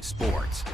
EA Sports.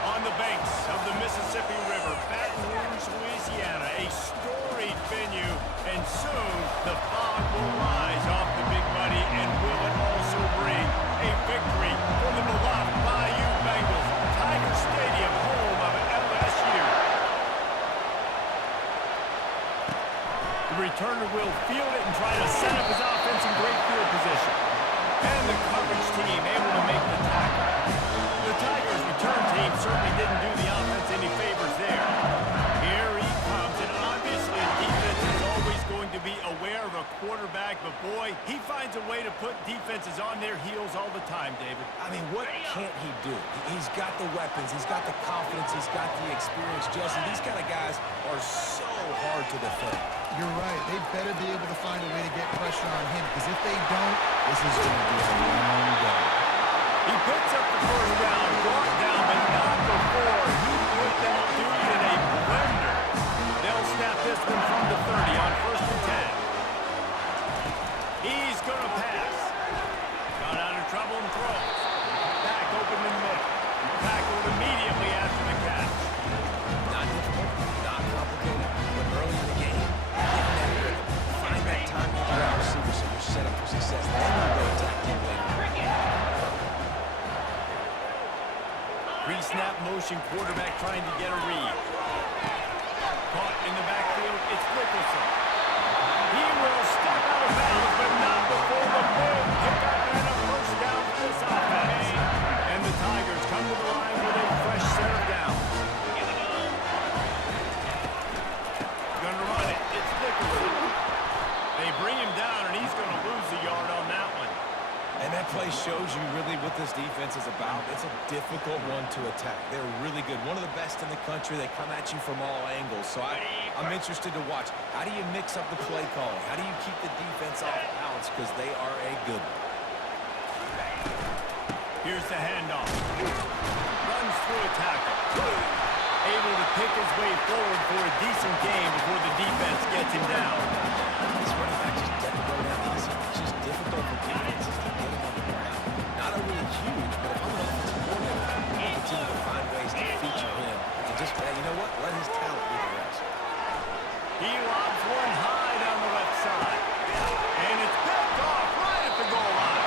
On the banks of the Mississippi River, Baton Rouge, Louisiana, a storied venue, and soon the fog will rise off the Big Muddy, and will it also bring a victory for the beloved Bayou Bengals, Tiger Stadium, home of LSU. The returner will field it and try to set up his offense in great field position. And the coverage team able to make the tackle. The Tigers' return team certainly didn't do the offense any favors there. Here he comes, and obviously a defense is always going to be aware of a quarterback, but boy, he finds a way to put defenses on their heels all the time, David. I mean, what can't he do? He's got the weapons, he's got the confidence, he's got the experience. Jesse, these kind of guys are so hard to defend. You're right. They better be able to find a way to get pressure on him, because if they don't, this is going to be a long day. He picks up the first down, brought down, but not before he put that dude in a blender. They'll snap this one from the 30 on 1st and 10. He's going to pass. Got out of trouble and throws. Back open in the middle. Tackled immediately after the catch. Not difficult, not complicated, but early in the game, get that rhythm. Find that time with your receiver so you're set up for success. Then you go attack him later. Pre-snap motion, quarterback trying to get a read. Caught in the backfield, it's Nicholson. He will step out of bounds, but not before the big pickup and a first down for this offense. And the Tigers come to the line with a fresh set of downs. Gonna run it, it's Nicholson. They bring him down, and he's gonna lose a yard on that one. And that play shows you really what this defense is about. It's a difficult one to attack. They're really good. One of the best in the country. They come at you from all angles. So I'm interested to watch. How do you mix up the play calling? How do you keep the defense off balance? Because they are a good one. Here's the handoff. Runs through a tackle. Able to pick his way forward for a decent gain before the defense gets him down. This running back just doesn't go down easy. It's just difficult for defenses to get him on the ground. Not a really huge, but if I'm an offensive coordinator, I'll continue to find ways to feature him. And just, you know what? Let his talent do the rest. He lobs one high down the left side. And it's picked off right at the goal line.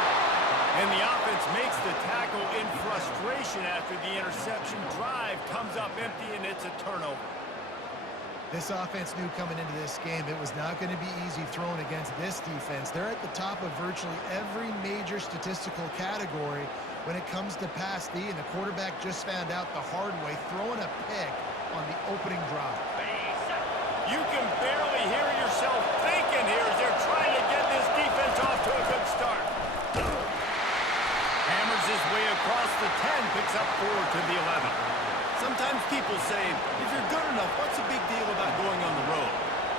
And the offense makes the tackle in frustration after the interception. Drive comes up empty, and it's a turnover. This offense knew coming into this game it was not going to be easy throwing against this defense. They're at the top of virtually every major statistical category when it comes to pass D, and the quarterback just found out the hard way, throwing a pick on the opening drive. You can barely hear yourself thinking here as they're trying to get this defense off to a good start. Hammers his way across the 10, picks up 4 to the 11. Sometimes people say, if you're good enough, what's the big deal about going on the road?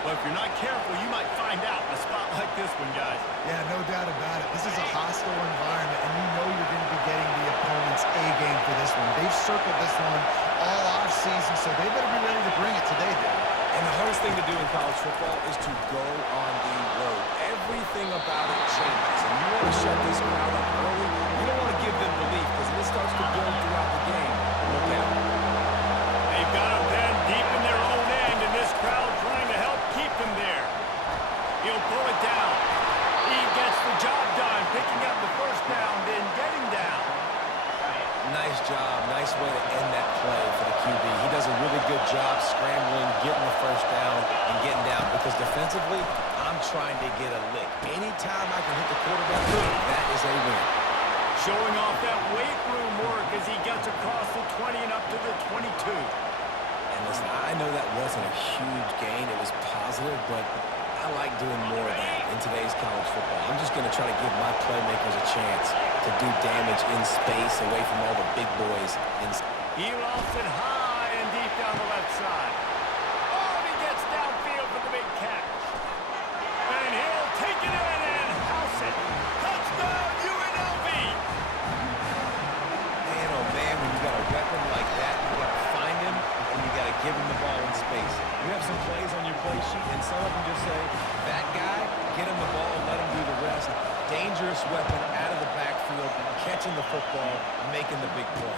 Well, if you're not careful, you might find out in a spot like this one, guys. Yeah, no doubt about it. This is a hostile environment, and you know you're going to be getting the opponent's A-game for this one. They've circled this one all off-season, so they better be ready to bring it today, Dave. And the hardest thing to do in college football is to go on the road. Everything about it changes, and you want to shut this crowd up early. You don't want to give them belief, because if it starts to build throughout the game, look out. They've got them then deep in their own end, and this crowd trying to help keep them there. He'll pull it down. He gets the job done, picking up the first down, then getting down. Nice job. Nice way to end that play for the QB. He does a really good job scrambling, getting the first down, and getting down. Because defensively, I'm trying to get a lick. Anytime I can hit the quarterback, that is a win. Showing off that weight room work as he gets across the 20 and up to the 22. And listen, I know that wasn't a huge gain. It was positive, but I like doing more of that in today's college football. I'm just going to try to give my playmakers a chance to do damage in space away from all the big boys. He lofts it high and deep down the left side. Oh, he gets downfield for the big catch. And he'll take it in and house it. Touchdown, UNLV! Man, oh man, when you got a weapon like that, you got to find him and you got to give him the ball in space. You have some plays on your play sheet, and some of them just say, that guy, get him the ball, let him do the rest. Dangerous weapon out of the backfield, catching the football, making the big play.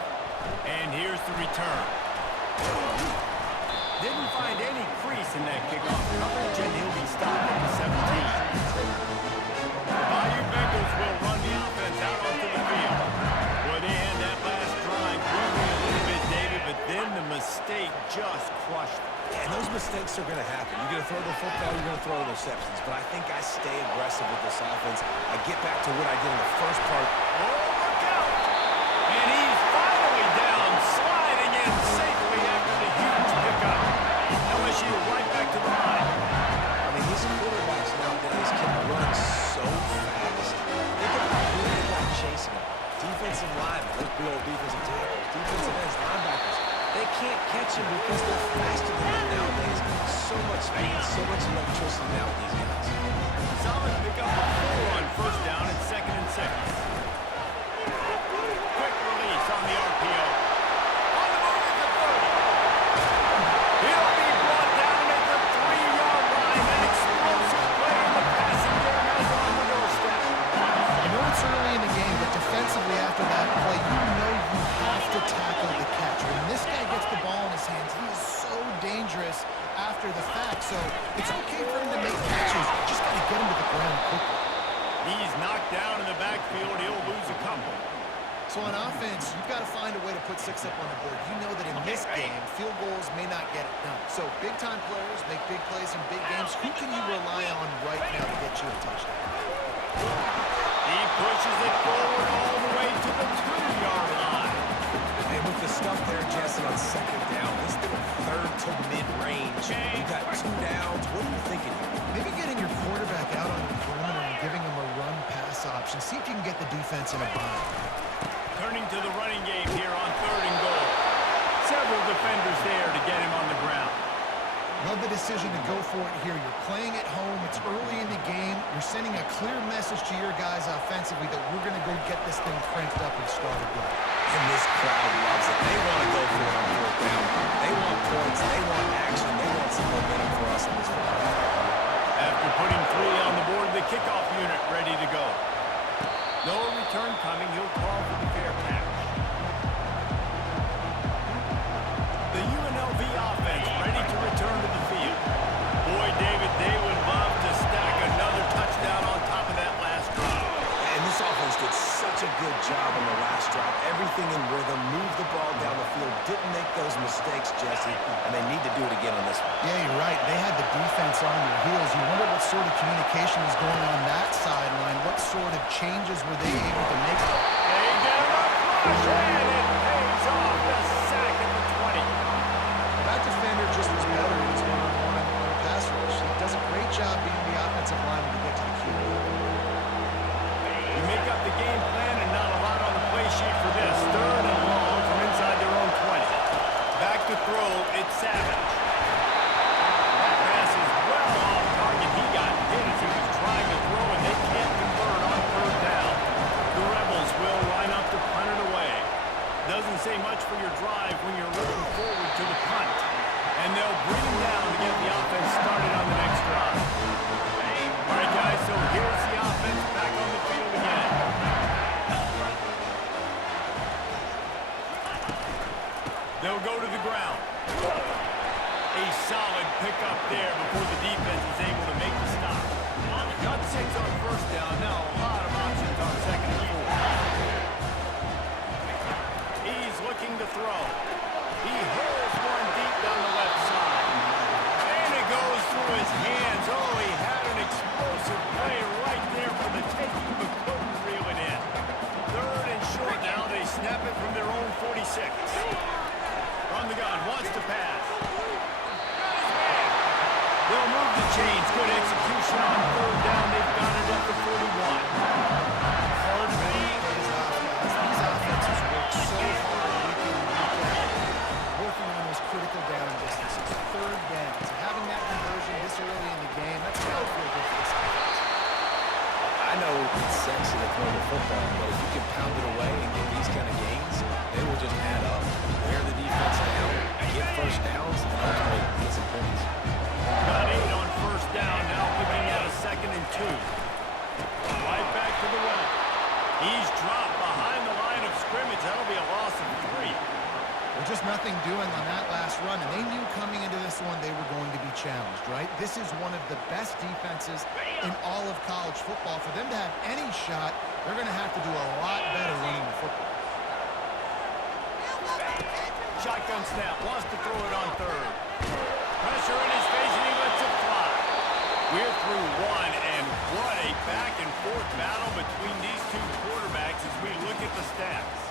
And here's the return. Didn't find any crease in that kickoff coverage, and he'll be stopped at the 17. The Bayou Bengals will run the offense out onto the field. Boy, they had that last drive moving a little bit, David, but then the mistake just crushed them. And those mistakes are going to happen. You're going to throw the football, you're going to throw interceptions. But I think I stay aggressive with this offense. I get back to what I did in the first part. Oh, look out! And he's finally down, sliding in safely after the huge pickup. LSU right back to the line. I mean, these quarterbacks nowadays can run so fast. Think about who they got chasing them. Defensive linemen, those big old defensive tackles, defensive ends, linebackers. They can't catch him because they're faster than them nowadays. So much speed, so much electricity now with these guys. Solid pickup of 4 on first down and 2nd and 6. Quick release on the RPO. On the move at the 30. He'll be brought down at the 3-yard line. An explosive play in the passing game as on the doorstep. I know it's early in the game, but defensively after that play, you know you have to tackle the catch. When this guy gets the ball in his hands, he is so dangerous after the fact. So it's okay for him to make catches. You just got to get him to the ground quickly. He's knocked down in the backfield. He'll lose a couple. So on offense, you've got to find a way to put 6 up on the board. You know that in this game, field goals may not get it done. So big-time players make big plays in big games. Who can you rely on right now to get you a touchdown? He pushes it forward all the way to the 2-yard line. And with the stuff there, Jesse, on 2nd down, this little 3rd to mid-range, you got 2 downs. What are you thinking here? Maybe getting your quarterback out on the perimeter and giving him a run-pass option. See if you can get the defense in a bind. Turning to the running game here on 3rd and goal. Several defenders there to get him on the ground. Love the decision to go for it here. You're playing at home. It's early in the game. You're sending a clear message to your guys offensively that we're going to go get this thing cranked up and started well. And this crowd loves it. They want to go for it on fourth down. They want points. They want action. They want some momentum for us in this football. After putting 3 on the board, the kickoff unit ready to go. No return coming. He'll call for the fair catch. The UNLV offense ready to return to the field. Boy, David, they would love to stack another touchdown on top of that last drive. And this offense did such a good job on the last drive. Everything in rhythm, moved the ball down the field, didn't make those mistakes, Jesse, and they need to do it again on this one. Yeah, you're right. They had the defense on their heels. You wonder what sort of communication was going on that sideline. What sort of changes were they able to make? They get him up, rush, and it pays off. The sack at the 20. That defender just was better in his one-on-one pass rush. He does a great job being the offensive lineman to get to the QB. You make up the game plan and not a lot on the play sheet for this. 3rd and long from inside their own 20. Back to throw, it's Savage. That pass is well off target. He got hit as he was trying to throw, and they can't convert on 3rd down. The Rebels will line up to punt it away. Doesn't say much for your drive when you're looking forward to the punt. And they'll bring him down to get the offense started on the next drive. All right, guys, so here's the offense back on the field again. They'll go to the ground. A solid pickup there before the defense is able to make the stop. Got 6 on 1st down. Now a lot of options on 2nd and 4. He's looking to throw. He hurls one deep down the left side. And it goes through his hands. Oh, he had an explosive play right there for the taking, but couldn't reel it in. 3rd and short now. They snap it from their own 46. From the gun, wants to pass. They'll move the chains. Good execution on 3rd down. They've got it up to 41. Hard to believe these offenses work so hard week in and week out, working on those critical down distances. 3rd down. So having that conversion this early in the game, that's got to feel good for this offense. I know it's sexy to throw the football, but if you can pound it away and get these kind of gains, they will just add up. Wear the defense down, get 1st downs, and ultimately get some points. Got 8 on 1st down. Now looking at a 2nd and 2. Right back to the run. He's dropped behind the line of scrimmage. That'll be a loss of 3. Well, just nothing doing on that last run, and they knew coming into this one they were going to be challenged, right? This is one of the best defenses in all of college football. For them to have any shot, they're going to have to do a lot better running the football. Shotgun snap. Wants to throw it on 3rd. Pressure in his face, and he lets it fly. We're through 1, and what a back-and-forth battle between these two quarterbacks as we look at the stats.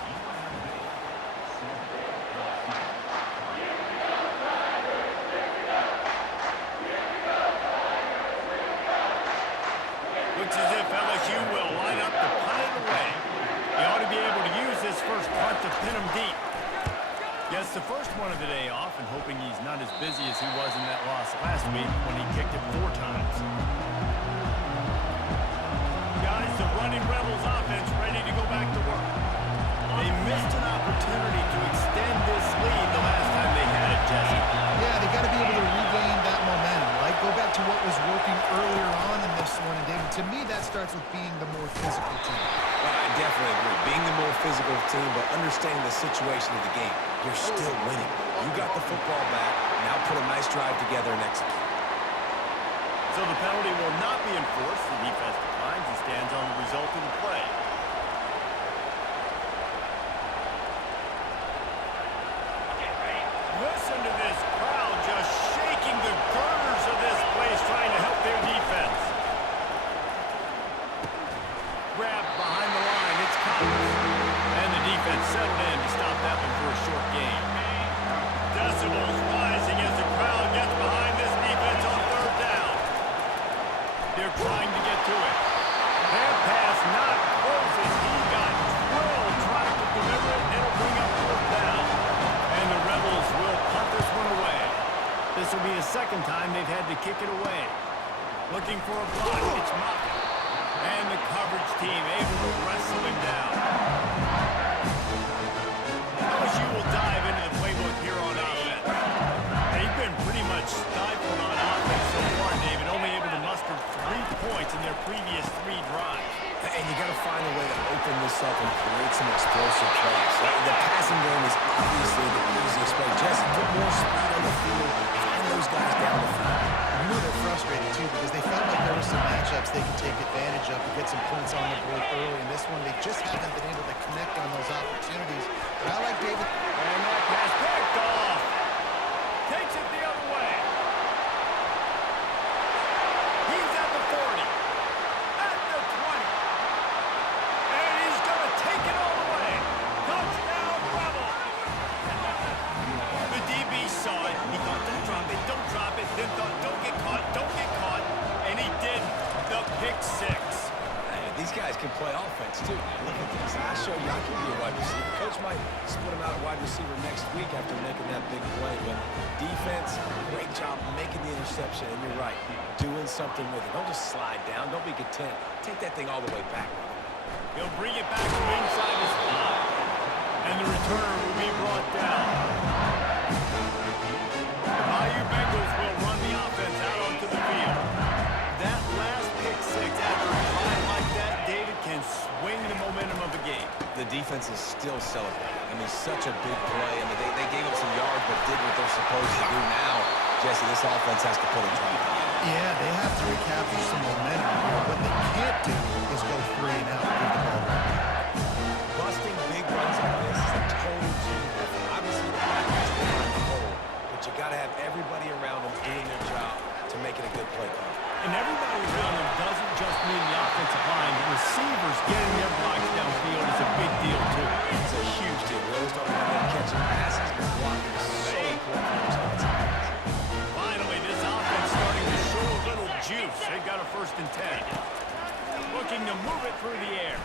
Looks as if LSU will line up to punt it away. They ought to be able to use this first punt to pin him deep. Gets the first one of the day off and hoping he's not as busy as he was in that loss last week when he kicked it 4 times. Guys, the running Rebels offense ready to go back to work. They missed an opportunity to extend this lead the last time they had it, Jesse. Yeah, they got to be able to regain that momentum, right? Go back to what was working earlier on in this one, and David, to me, that starts with being the more physical team. I definitely agree. Being the more physical team, but understanding the situation of the game. You're still winning. You got the football back. Now put a nice drive together and execute. So the penalty will not be enforced. The defense declines and stands on the result of the play. Listen to this crowd just shaking the girders of this place, trying to help their defense. Grabbed behind the line, it's Collins. And the defense settled in to stop that one for a short gain. Decibels rising as the crowd gets behind this defense on 3rd down. They're trying to get to it. That pass not close as he got drilled trying to deliver it. It'll bring up 4th down. And the Rebels will punt this one away. This will be the second time they've had to kick it away. Looking for a block. It's Moffitt. And the coverage team able to wrestle him down. LSU will dive into the playbook here on offense. They've been pretty much stifled on offense so far, David, only able to muster 3 points in their previous 3 drives. And you got to find a way to open this up and create some explosive plays. The passing game is obviously the easiest way. Jesse, put more speed on the field, find those guys down the field. You know they're frustrated, too, because they felt like there were some matchups they could take advantage of to get some points on the board early. In this one, they just haven't been able to connect on those opportunities. But I like David. And that pass picked off. Takes it the other way. He's at the 40. At the 20. And he's going to take it all the way. Touchdown, Rebel. The DB saw it. He thought, don't drop it, don't drop it. Then thought, don't get caught, don't get caught. And he did. The pick 6. These guys can play offense, too. Look at this. I show you I can be a wide receiver. Coach might split him out at wide receiver next week after making that big play. But defense, great job making the interception. And you're right, doing something with it. Don't just slide down. Don't be content. Take that thing all the way back. He'll bring it back from inside his 5. And the returner will be brought down. The Bayou Bengals will run the offense out onto the field. That last pick 6 after a drive like that, David, can swing the momentum of the game. The defense is still celebrating. I mean, such a big play. I mean, they gave up some yards but did what they're supposed to do now. Jesse, this offense has to put a drive on. Yeah, they have to recapture some momentum here. What they can't do is go 3 and out and give the ball back. Busting big runs like this is a total team effort. Obviously, the back has to find the hole, but you got to have everybody around them doing their job to make it a good play call. And everybody around them doesn't just mean the offensive line. The receivers getting their blocks downfield is a big deal, too. It's a huge deal. We always talk about them catching passes, but blocking is so important for those guys. Finally, this offense starting to show a little juice. They've got a 1st and 10. Looking to move it through the air.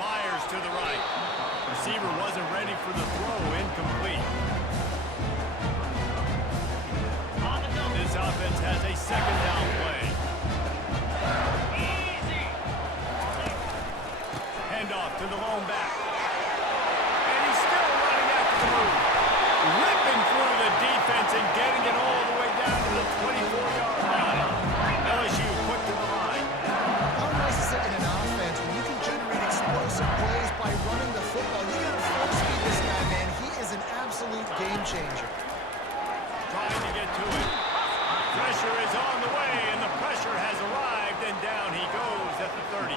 Fires to the right. Receiver wasn't ready for the throw. Incomplete. This offense has a 2nd down play. Handoff to the lone back. And he's still running after the move. Ripping through the defense and getting it all the way down to the 24-yard line. LSU quick to the line. How nice is it in an offense when you can generate explosive plays by running the football? You got to force feed this guy, man. He is an absolute game changer. Trying to get to it. Pressure is on the way, and the pressure has arrived, and down he goes at the 30.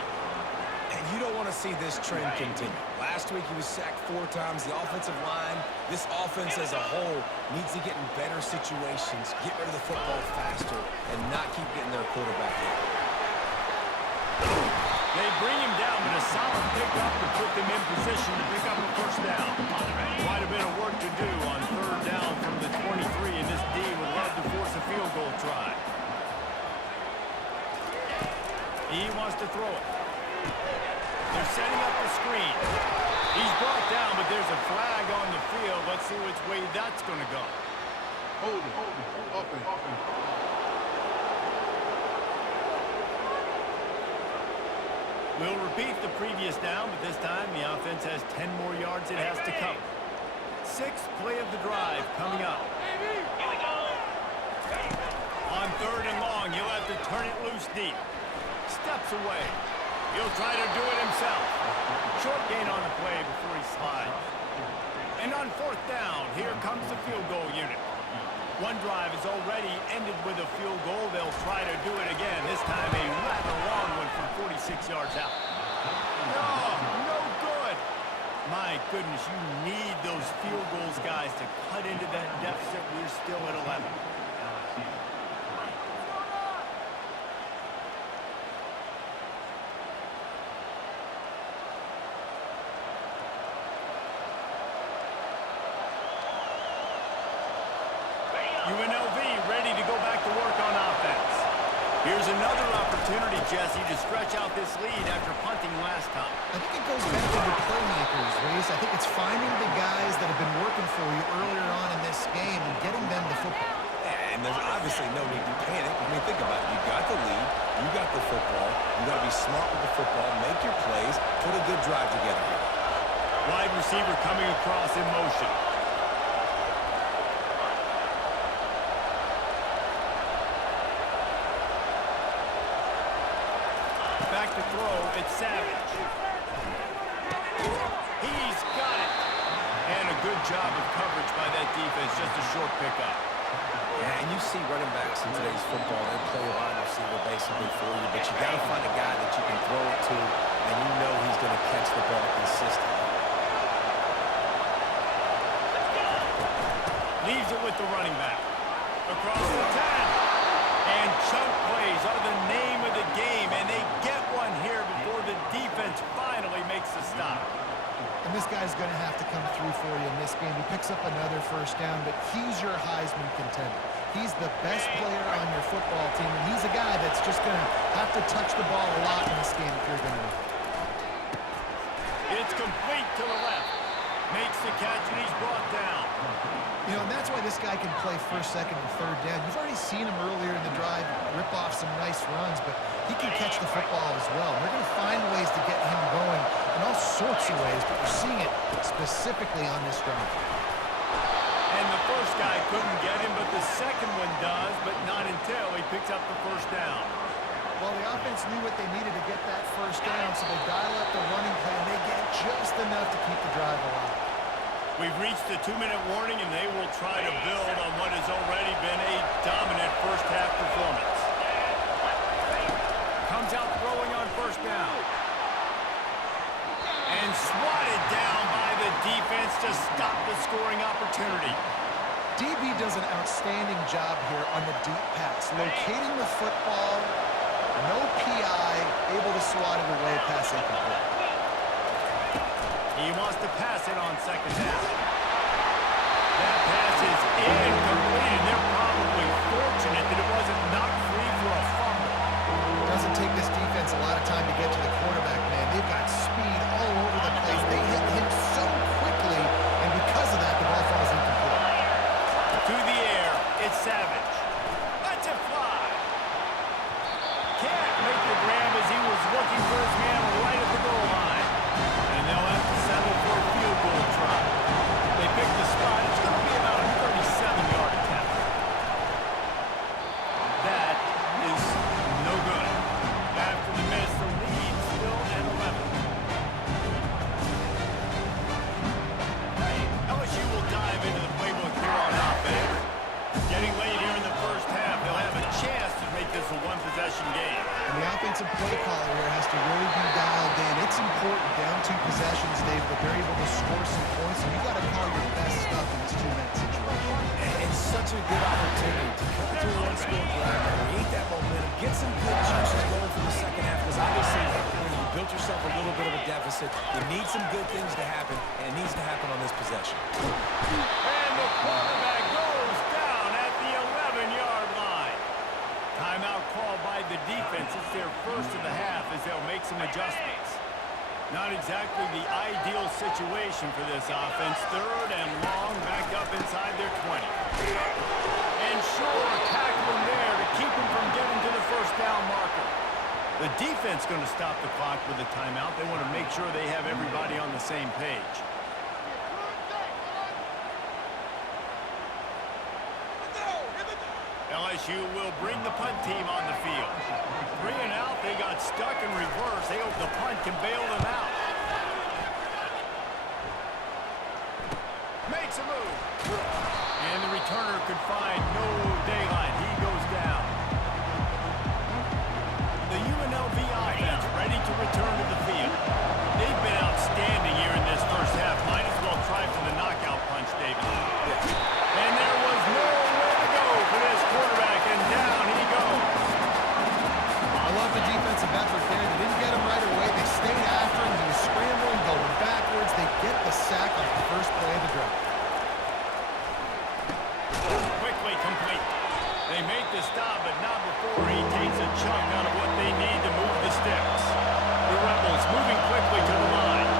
And you don't want to see this trend continue. Last week he was sacked 4 times. The offensive line, this offense as a whole, needs to get in better situations, get rid of the football faster, and not keep getting their quarterback hit. They bring him down, but a solid pickup to put them in position to pick up a 1st down. Quite a bit of work to do on 3rd down from the 23, and this D would love to force a field goal try. He wants to throw it. They're setting up the screen. He's brought down, but there's a flag on the field. Let's see which way that's going to go. Hold it. Offense. We'll repeat the previous down, but this time the offense has 10 more yards it has to cover. 6th play of the drive coming up. On 3rd and long, he'll have to turn it loose deep. Steps away. He'll try to do it himself. Short gain on the play before he slides. And on 4th down, here comes the field goal unit. One drive has already ended with a field goal. They'll try to do it again. This time a rather long one from 46 yards out. No good. My goodness, you need those field goals, guys, to cut into that deficit. We're still at 11. UNLV ready to go back to work on offense. Here's another opportunity, Jesse, to stretch out this lead after punting last time. I think it goes back to the playmakers, Reese. I think it's finding the guys that have been working for you earlier on in this game and getting them the football. And And there's obviously no need to panic. I mean, think about it. You got the lead. You got the football. You got to be smart with the football. Make your plays. Put a good drive together here. Wide receiver coming across in motion. Back to throw, it's Savage. He's got it. And a good job of coverage by that defense, just a short pickup. Yeah, and you see running backs in today's football, they play wide receiver basically for you, but you got to find a guy that you can throw it to, and you know he's going to catch the ball consistently. Leaves it with the running back. Across the 10. And chunk plays are the name of the game, and they get one here before the defense finally makes the stop. And this guy's going to have to come through for you in this game. He picks up another first down, but he's your Heisman contender. He's the best player on your football team, and he's a guy that's just going to have to touch the ball a lot in this game if you're going to win. It's complete to the left. Makes the catch, and he's brought down. You know, and that's why this guy can play first, second, and third down. You've already seen him earlier in the drive rip off some nice runs, but he can catch the football as well. They're going to find ways to get him going in all sorts of ways, but we're seeing it specifically on this drive. And the first guy couldn't get him, but the second one does, but not until he picks up the first down. Well, the offense knew what they needed to get that first down, so they dial up the running play, and they get just enough to keep the drive alive. We've reached the 2-minute warning, and they will try to build on what has already been a dominant first-half performance. Comes out throwing on first down. And swatted down by the defense to stop the scoring opportunity. DB does an outstanding job here on the deep pass, locating the football, no PI, able to swat it away, pass incomplete. He wants to pass it on second down. That pass is incomplete, and they're probably fortunate that it wasn't knocked free for a fumble. Doesn't take this defense a lot of time to get to the quarterback, man. They've got speed all over the place. They hit him so quickly, and because of that, the ball falls incomplete. To the air, it's Savage. Lets it fly. Can't make the grab as he was looking for his man right at the goal line. And they'll have to settle for a field goal try. They pick the spot. It's going to be about a 37-yard attempt. That is no good. After the miss, the lead still at 11. LSU will dive into the playbook here on offense. Getting late here in the first half, they'll have a chance to make this a one-possession game. And the offensive play caller here has to really be dialed in. It's important down 2 possessions, Dave, but they're able to score some points, and you got to call your best stuff in this 2-minute situation. And it's such a good opportunity to cut to a one-score drive, create that momentum, get some good juices going for the second half, because obviously you built yourself a little bit of a deficit. You need some good things to happen, and it needs to happen on this possession. And the quarterback goes down at the 11-yard line. Timeout called by the defense. It's their first of the half as they'll make some adjustments. Not exactly the ideal situation for this offense. Third and long, back up inside their 20. And sure, tackling there to keep him from getting to the first down marker. The defense going to stop the clock with a timeout. They want to make sure they have everybody on the same page. LSU will bring the punt team on the field. 3 and out, they got stuck in reverse. They hope the punt can bail them out. Makes a move. And the returner could find no daylight. He goes down. The UNLV offense ready to return to the field. They've been outstanding here in this first half. Might as well try for the knockout punch, David. And there was nowhere to go for this quarterback, and down he goes. I love the defensive effort there. They didn't get him right away. They stayed after him. He was scrambling, going backwards. They get the sack on the first play of the drive. Quickly complete. They make the stop, but not before he takes a chunk out of what they need to move the sticks. The Rebels moving quickly to the line.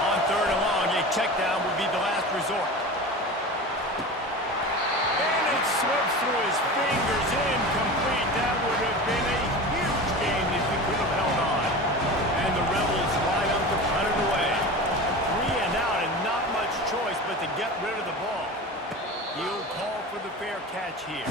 On third and long, a check down would be the last resort. And slips through his fingers, incomplete. That would have been a huge game if he could have held on. And the Rebels line up to punt it away. 3 and out and not much choice but to get rid of the ball. He'll call for the fair catch here.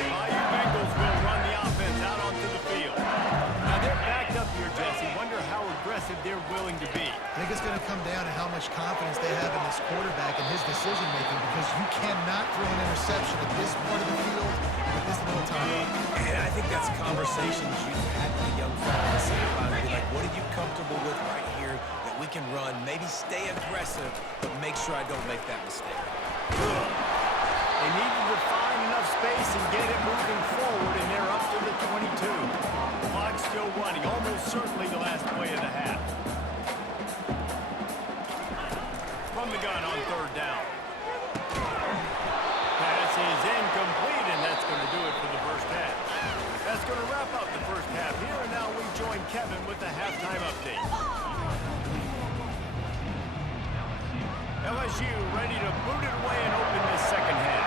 Bayou Bengals will run the offense out onto the field. Now they're backed up here, Jesse. Wonder how aggressive they're willing to be. I think it's going to come down to how much confidence they have in this quarterback and his decision-making, because you cannot throw an interception at this part of the field with this little time. And I think that's conversations you've had with a young fella on the sideline. Be like, what are you comfortable with right here that we can run? Maybe stay aggressive, but make sure I don't make that mistake. They needed to find enough space and get it moving forward, and they're up to the 22. Clock still running, almost certainly the last play of the half. From the gun on 3rd down. Pass is incomplete, and that's going to do it for the first half. That's going to wrap up the first half here, and now we join Kevin with the halftime update. LSU ready to boot it away and open this second half.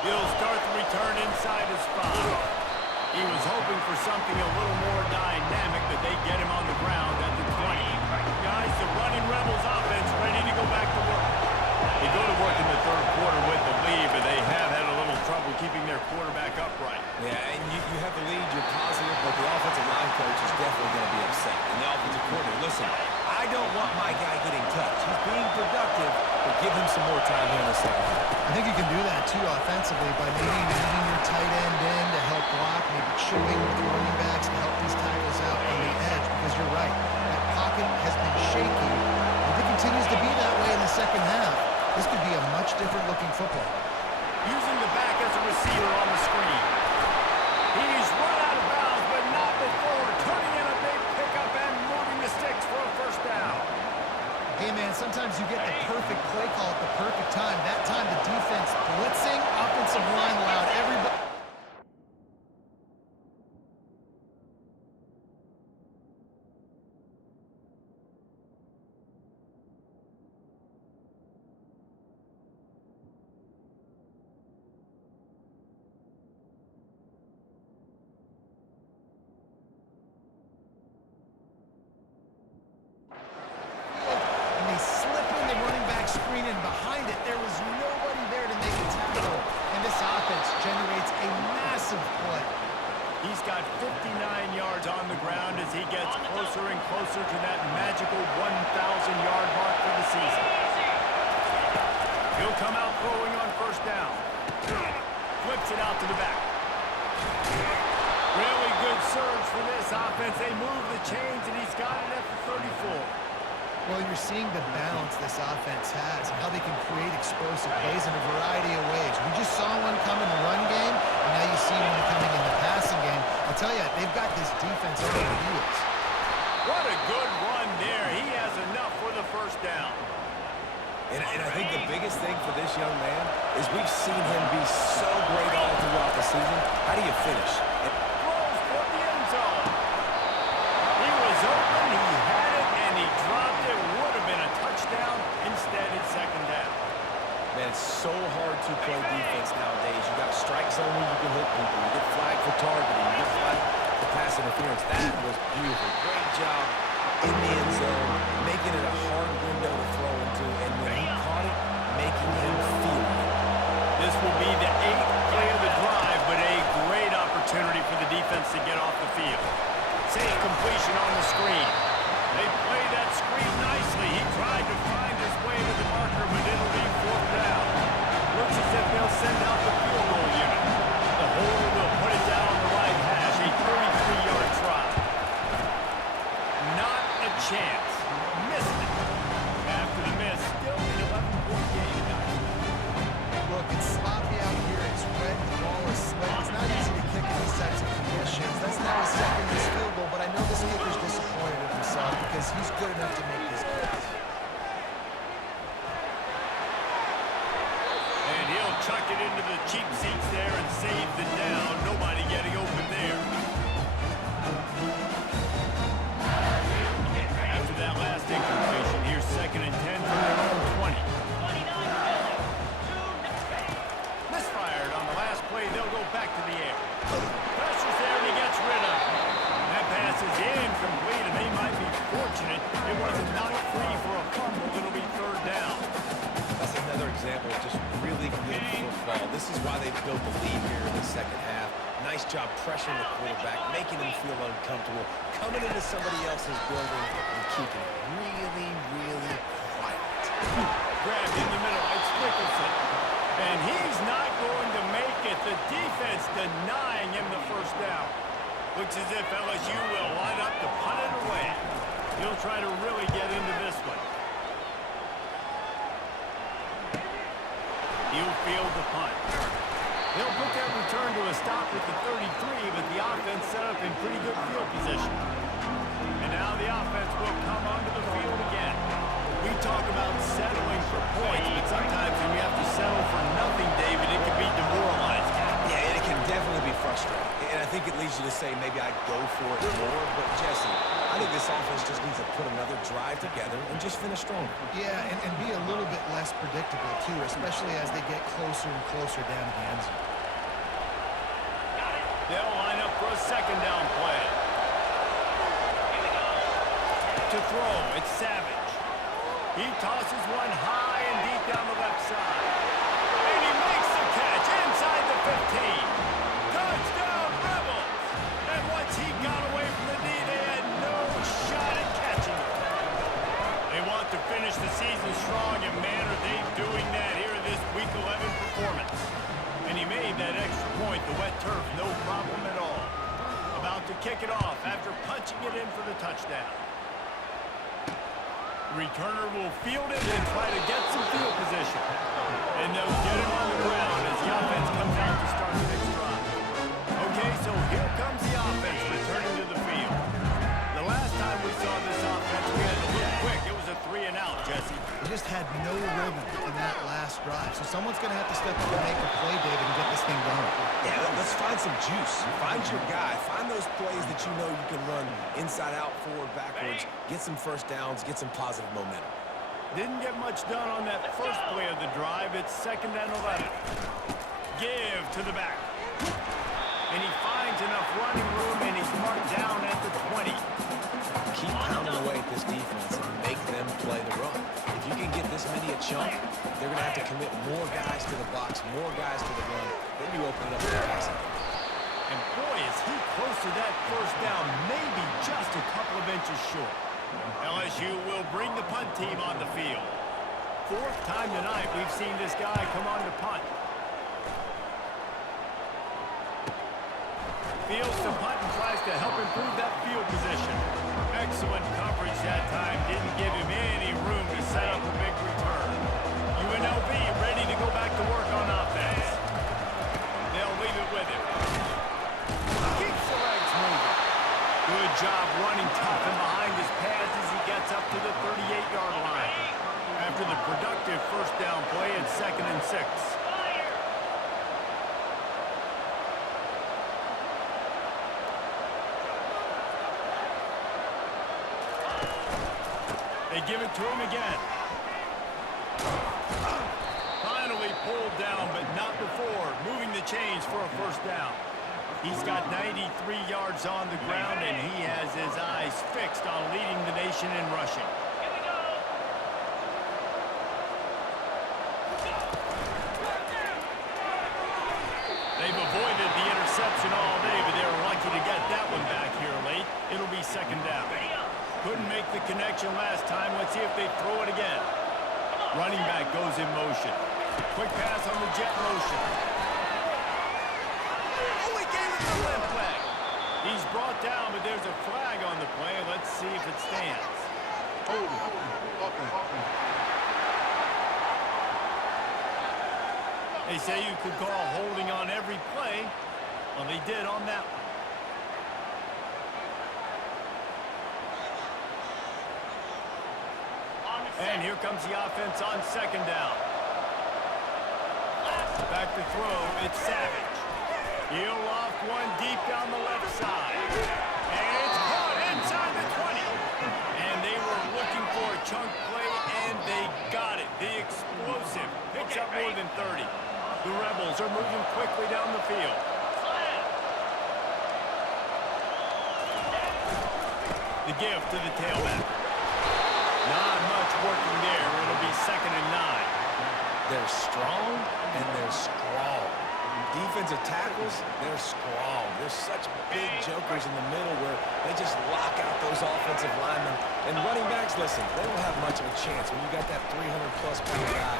He'll start the return inside his 5. He was hoping for something a little more dynamic, but they get him on the ground at the 20. Guys, the running Rebels offense ready to go back to work. They go to work in the 3rd quarter with the lead, but they have had a little trouble keeping their quarterback upright. Yeah, and you have the lead, you're positive, but the offensive line coach is definitely going to be upset. And the offensive coordinator, listen, I don't want my guy getting touched. He's being productive, but give him some more time here in the second half. I think you can do that, too, offensively, by maybe moving your tight end in to help block, maybe chipping with your running backs to help these tackles out on the edge, because you're right. That pocket has been shaky. If it continues to be that way in the second half, this could be a much different-looking football. Using the back as a receiver on the screen. He's run out of bounds, but not before turning in a big pickup and moving the sticks for a first down. Hey, man, sometimes you get the perfect play call at the perfect time. That time, the defense blitzing, offensive line allowed everybody. He's got 59 yards on the ground as he gets closer and closer to that magical 1,000-yard mark for the season. He'll come out throwing on first down. Flips it out to the back. Really good surge for this offense. They move the chains, and he's got it at the 34. Well, you're seeing the balance this offense has and how they can create explosive plays in a variety of ways. We just saw one come in the run game, and now you see one coming in the passing game. I'll tell you, they've got this defense on their heels. What a good run there. He has enough for the first down. And I think the biggest thing for this young man is we've seen him be so great all throughout the season. How do you finish? Throws for the end zone. He was open, he had it, and he dropped it. Would have been a touchdown. Instead, it's second down. Man, it's so hard to play defense nowadays. You got a strike zone where you can hit people. You get flagged for targeting. You get flagged for pass interference. That was beautiful. Great job in the end zone, making it a hard window to throw into, and when he caught it, making him feel it. This will be the 8th play of the drive, but a great opportunity for the defense to get off the field. Safe completion on the screen. They play that screen nicely. He tried to find his way to the marker, but it'll be 4th down. Looks as if they'll send out the field goal unit. The holder will put it down on the right hash, a 33-yard try. Not a chance. Missed it. After the miss, still an 11-point game, guys. Look, it's sloppy out here. It's wet. The ball is slick. It's not easy to kick in these types of conditions. That's now his second missed field goal, but I know this kicker's disappointed in himself because he's good enough to make this kick. And he'll chuck it into the cheap seats there and save the down. Nobody getting open there. After that last incomplete example of just really good football. This is why they built the lead here in the second half. Nice job pressuring the quarterback, making him feel uncomfortable, coming into somebody else's building and keeping it really, really quiet. Grabbed in the middle. It's Nicholson. And he's not going to make it. The defense denying him the first down. Looks as if LSU will line up to punt it away. He'll try to really get into this one. He'll field the punt. They'll put that return to a stop at the 33, but the offense set up in pretty good field position. And now the offense will come onto the field again. We talk about settling for points, but sometimes when you have to settle for nothing, David, it can be demoralizing. Yeah, and it can definitely be frustrating. And I think it leads you to say maybe I'd go for it more. But, Jesse, I think this offense just needs to put another drive together and just finish stronger. Yeah, and be a little bit less predictable, too, especially as they get closer and closer down to the end zone. They'll line up for a second down play. To throw, it's Savage. He tosses one high and deep down the left side. And he makes the catch inside the 15. Touchdown, Rebels! And once he got away from the D, they had no shot at catching him. They want to finish the season strong, and man, are they doing that here in this Week 11 performance. And he made that extra point, the wet turf, no problem at all. About to kick it off after punching it in for the touchdown. Returner will field it and try to get some field position. And they'll get him on the ground as the offense comes out to start the next drive. Okay, so here comes the offense returning to the field. The last time we saw this offense, we had to look quick. It was a 3-and-out, Jesse. They just had no rhythm in that last drive. So someone's going to have to step up and make a play, David, and get this thing going. Yeah, let's find some juice. Find your guy. Find those plays that you know you can run inside out, forward, backwards. Get some first downs. Get some positive momentum. Didn't get much done on that first play of the drive. It's 2nd and 11. Give to the back. And he finds enough running room, and he's marked down at the 20. Keep pounding away at this defense and make them play the run. If you can get this many a chunk, they're going to have to commit more guys to the box, more guys to the run. Then you open it up to the passing game. And boy, is he close to that first down, maybe just a couple of inches short. LSU will bring the punt team on the field. 4th time tonight we've seen this guy come on to punt. Fields the punt and tries to help improve that field position. Excellent coverage that time. Didn't give him any room to set up a big return. UNLV ready to go back to work on offense. They'll leave it with him. Keeps the legs moving. Good job running tough and behind his pads as he gets up to the 38-yard line. After the productive first down play, it's 2nd and 6. They give it to him again. Finally pulled down, but not before. Moving the chains for a first down. He's got 93 yards on the ground, and he has his eyes fixed on leading the nation in rushing. They've avoided the interception all day, but they're lucky to get that one back here late. It'll be 2nd down. Couldn't make the connection last time. Let's see if they throw it again. Running back goes in motion. Quick pass on the jet motion. Oh, he gave it the limp leg. He's brought down, but there's a flag on the play. Let's see if it stands. They say you could call holding on every play. Well, they did on that one. And here comes the offense on 2nd down. Back to throw, it's Savage. He'll off one deep down the left side. And it's caught inside the 20. And they were looking for a chunk play, and they got it. The explosive picks up more than 30. The Rebels are moving quickly down the field. The give to the tailback. Not much working there. It'll be 2nd and 9. They're strong and they're strong. Defensive tackles, they're strong. They're such big jokers in the middle where they just lock out those offensive linemen. And running backs, listen, they don't have much of a chance. When you got that 300-plus pound guy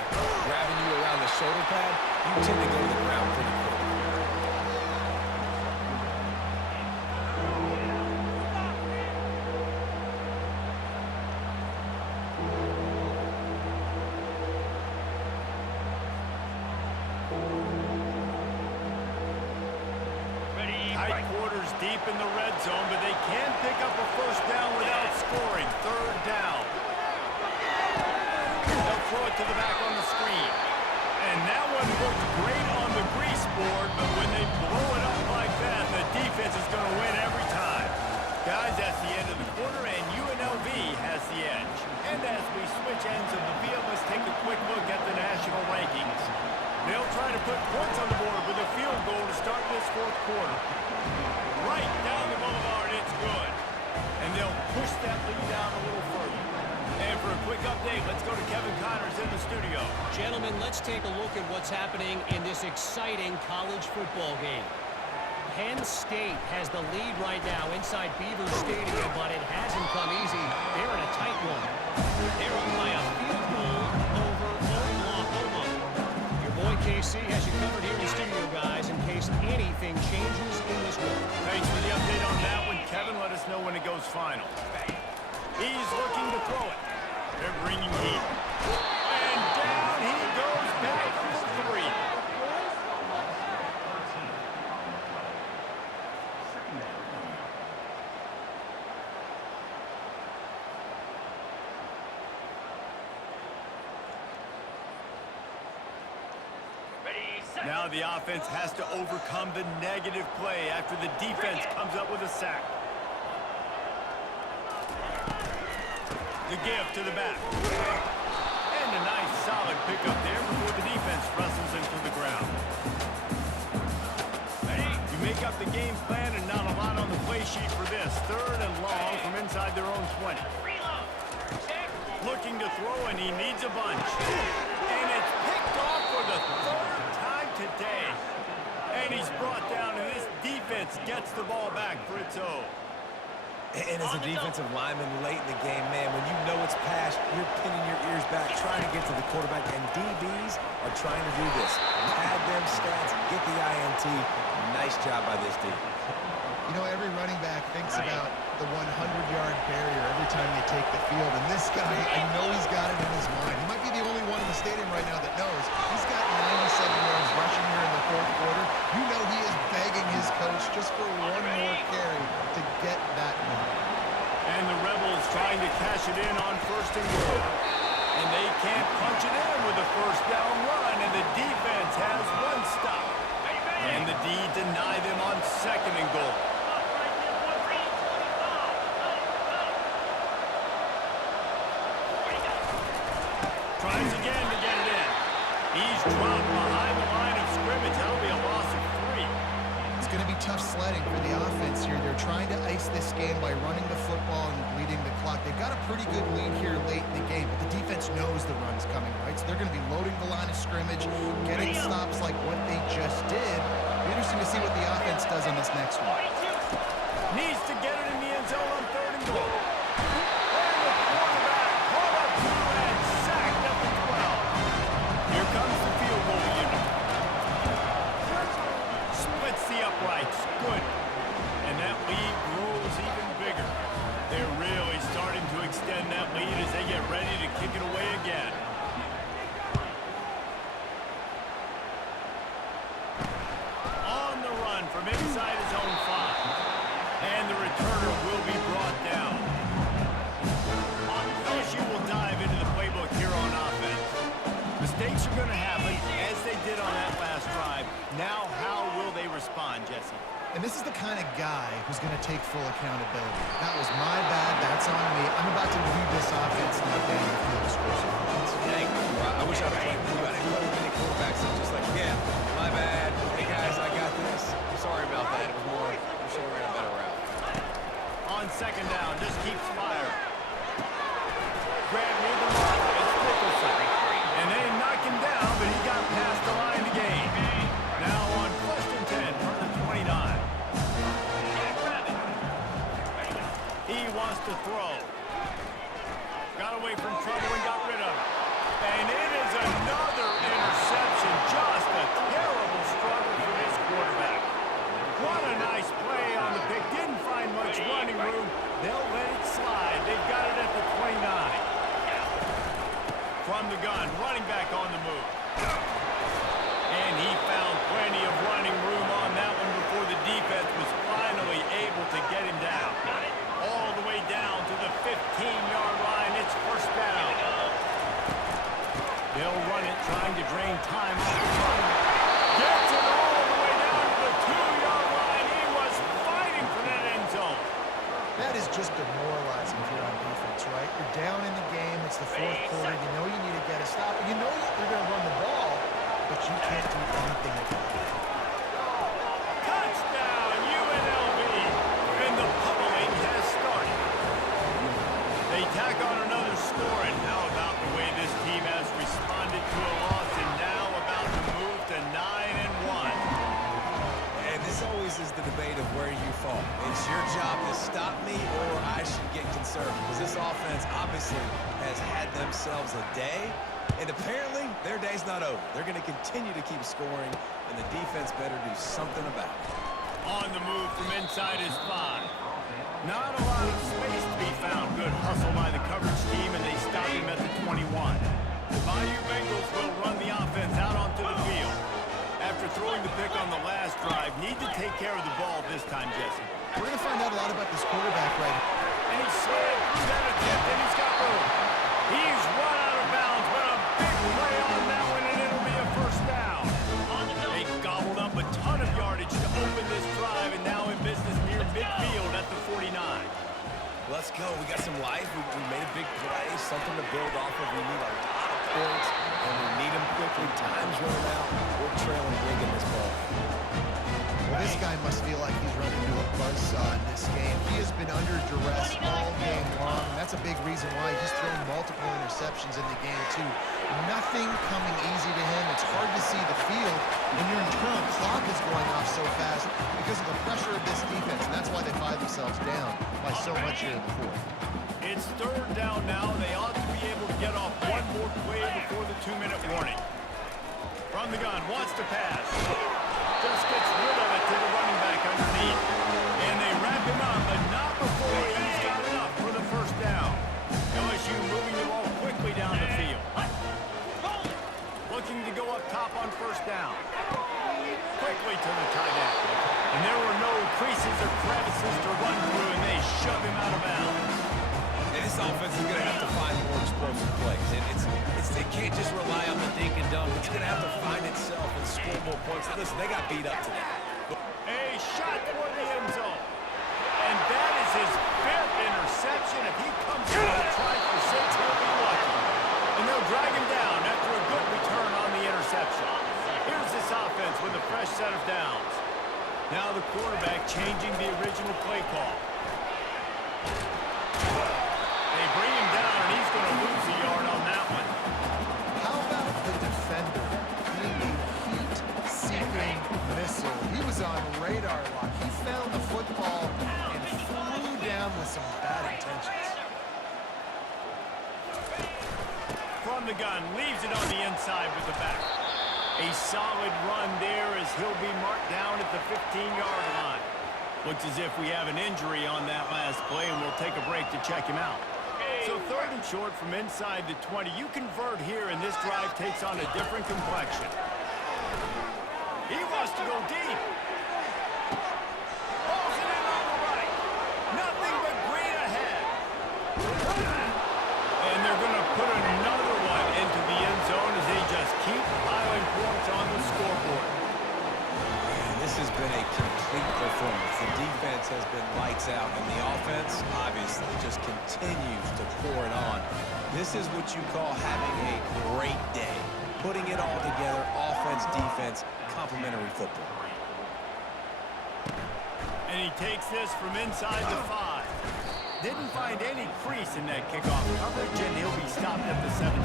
grabbing you around the shoulder pad, you tend to go to the ground pretty quick. Tight quarters deep in the red zone, but they can pick up a first down without scoring. Third down. They'll throw it to the back on the screen. And that one worked great on the grease board, but when they blow it up like that, the defense is going to win every time. Guys, that's the end of the quarter, and UNLV has the edge. And as we switch ends of the field, let's take a quick look at the national rankings. They'll try to put points on the board with a field goal to start this fourth quarter. Right down the boulevard, it's good. And they'll push that lead down a little further. And for a quick update, let's go to Kevin Connors in the studio. Gentlemen, let's take a look at what's happening in this exciting college football game. Penn State has the lead right now inside Beaver Stadium, but it hasn't come easy. They're in a tight one. They're up by a field goal over Oklahoma. Your boy KC has you covered here in the studio, guys, in case anything changes in this one. Thanks for the update on that one, Kevin. Let us know when it goes final. He's looking to throw it. They're bringing heat. And down he goes back for 3. Now the offense has to overcome the negative play after the defense comes up with a sack. The give to the back. And a nice solid pickup there before the defense wrestles him to the ground. You make up the game plan and not a lot on the play sheet for this. Third and long from inside their own 20. Looking to throw, and he needs a bunch. And it's picked off for the third time today. And he's brought down, and this defense gets the ball back for its own. And as a defensive lineman late in the game, man, when you know it's passed, you're pinning your ears back, trying to get to the quarterback, and DBs are trying to do this. Pad them stats, get the INT. Nice job by this D. You know, every running back thinks about the 100-yard barrier every time they take the field, and this guy, I know he's got it in his mind. He might be the only one in the stadium right now that knows. He's got 97 yards rushing here in the fourth quarter. You know he is begging his coach just for one more carry to get that number. And the Rebels trying to cash it in on first and goal. And they can't punch it in with a first down run, and the defense has one stop. And the D deny them on second and goal. Tries again to get it in. He's dropped behind the line of scrimmage. That'll be a loss of 3. It's going to be tough sledding for the offense here. They're trying to ice this game by running the football and bleeding the clock. They've got a pretty good lead here late in the game, but the defense knows the run's coming, right? So they're going to be loading the line of scrimmage, getting stops like what they just did. Be interesting to see what the offense does on this next one. Needs to get it in the end zone on third and goal. And the quarterback caught up to and sacked up at 12. Here comes the field goal unit. Splits the uprights. Good. And that lead grows even bigger. They're really starting to extend that lead as they get ready to kick it away again. On the run from inside his own 5. And the returner will be brought down. LSU will dive into the playbook here on offense. Mistakes are going to happen, as they did on that last drive. Now, how will they respond, Jesse? And this is the kind of guy who's going to take full accountability. That was my bad. That's on me. I'm about to lead this offense now down the field to score some points. Dang, I wish I would have played with you. I didn't know many quarterbacks that just like, yeah, my bad. Hey, guys, I got this. Sorry about that. It was more, we should have ran a better route. On second down, just keeps firing. Grab near the mark. It's Nicholson. And they knock him down, but gun, running back on the move. And he found plenty of running room on that one before the defense was finally able to get him down. All the way down to the 15-yard line. It's first down. They'll run it, trying to drain time off the run. Gets it all the way down to the 2-yard line. He was fighting for that end zone. That is just demoralizing if you're on defense, right? You're down in the game. It's the fourth quarter. You know you need to get a stop. You know they're going to run the ball, but you can't do anything about it. Touchdown, UNLV. And the pummeling has started. They tack on another score, and how about the way this team has responded to a loss and now about to move to 9-1. And this always is the debate of where you fall. It's your job to stop me or I should get concerned, because this offense obviously has had themselves a day, and apparently their day's not over. They're going to continue to keep scoring, and the defense better do something about it. On the move from inside his 5. Not a lot of space to be found. Good hustle by the coverage team, and they stop him at the 21. The Bayou Bengals will run the offense out onto the field. After throwing the pick on the last drive, need to take care of the ball this time, Jesse. We're going to find out a lot about this quarterback right here. And he slid through that attempt, and he's got room. He's run out of bounds, but a big play on that one, and it'll be a first down. They gobbled up a ton of yardage to open this drive, and now in business near midfield at the 49. Let's go. We got some life. We made a big play, something to build off of. We need a lot of points, and we need them quickly. Time's running out. We're trailing big in this ball. Well, this guy must feel like he's running into a buzzsaw in this game. He has been under duress all game long, and that's a big reason why he's thrown multiple interceptions in the game, too. Nothing coming easy to him. It's hard to see the field when your internal clock is going off so fast because of the pressure of this defense, and that's why they find themselves down by so much here in the fourth. It's third down now. They ought to be able to get off one more play before the 2-minute warning. From the gun, wants to pass. Just gets rid of it to the running back underneath. And they wrap him up, but not before he's got enough for the first down. LSU moving the ball quickly down the field. Looking to go up top on first down. Quickly to the tight end. And there were no creases or crevices to run through, and they shove him out of bounds. And this offense is going to have to find more explosive plays. They can't just rely on the dink and dunk. It's going to have to find itself and score more points. Listen, they got beat up today. A shot toward the end zone. And that is his 5th interception. If he comes in and tries for 6, he'll be lucky. And they'll drag him down after a good return on the interception. Here's this offense with a fresh set of downs. Now the quarterback changing the original play call. They bring him down, and he's going to lose a yard on that one. How about the defender being a heat-seeking missile? He was on radar lock. He found the football and flew down with some bad intentions. From the gun, leaves it on the inside with the back. A solid run there as he'll be marked down at the 15-yard line. Looks as if we have an injury on that last play, and we'll take a break to check him out. So 3rd and short from inside the 20. You convert here, and this drive takes on a different complexion. He wants to go deep. Balls it in on the right. Nothing but green ahead. And they're going to put another one into the end zone as they just keep piling points on the scoreboard. And this has been a complete performance. The defense has been lights out, and the offense obviously just continues to pour it on. This is what you call having a great day. Putting it all together, offense, defense, complementary football. And he takes this from inside the 5. Didn't find any crease in that kickoff coverage, and he'll be stopped at the 17.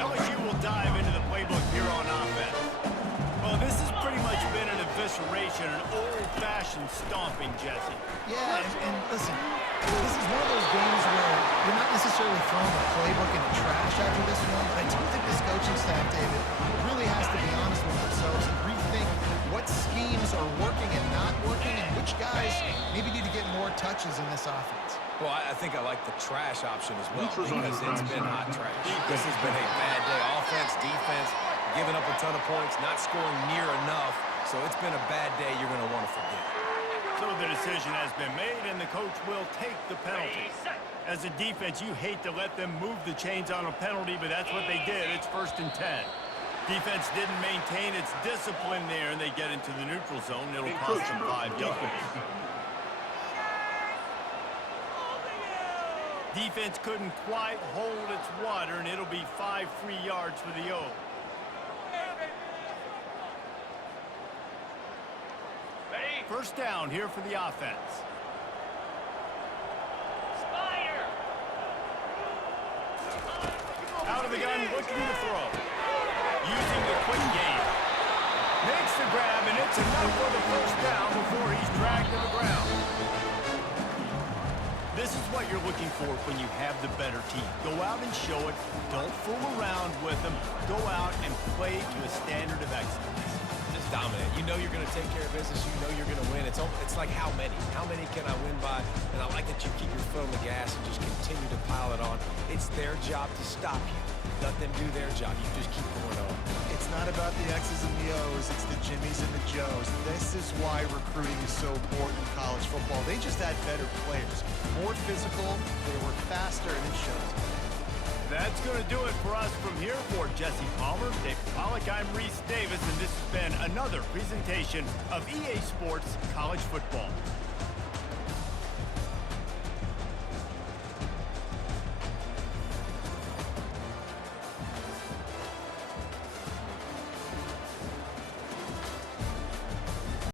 LSU will dive into the playbook here on offense. Well, this has pretty much been an evisceration, an old-fashioned stomping, Jesse. Yeah, and listen, this is one of those games where you're not necessarily throwing the playbook in the trash after this one, but I do think this coaching staff, David, really has to be honest with themselves and rethink what schemes are working and not working and which guys maybe need to get more touches in this offense. Well, I think I like the trash option as well Neutrals on because his it's side. been hot trash. This has been a bad day. Offense, defense, giving up a ton of points, not scoring near enough. So it's been a bad day you're going to want to forget. So the decision has been made, and the coach will take the penalty. As a defense, you hate to let them move the chains on a penalty, but that's what they did. It's 1st and 10. Defense didn't maintain its discipline there, and they get into the neutral zone. It'll cost them 5 yards. Defense couldn't quite hold its water, and it'll be 5 free yards for the O. First down here for the offense. Out of the gun, looking to throw. Using the quick game. Makes the grab, and it's enough for the first down before he's dragged to the ground. This is what you're looking for when you have the better team. Go out and show it. Don't fool around with them. Go out and play to a standard of excellence. Just dominant. You know you're going to take care of business. You know you're going to win. It's like how many? How many can I win by? And I like that you keep your foot on the gas and just continue to pile it on. It's their job to stop you. Let them do their job. You just keep going on. It's not about the X's and the O's. It's the Jimmies and the Joes. This is why recruiting is so important in college football. They just had better players. More physical. They were faster, and it shows. That's going to do it for us from here. For Jesse Palmer, Dave Pollock, I'm Reese Davis, and this has been another presentation of EA Sports College Football.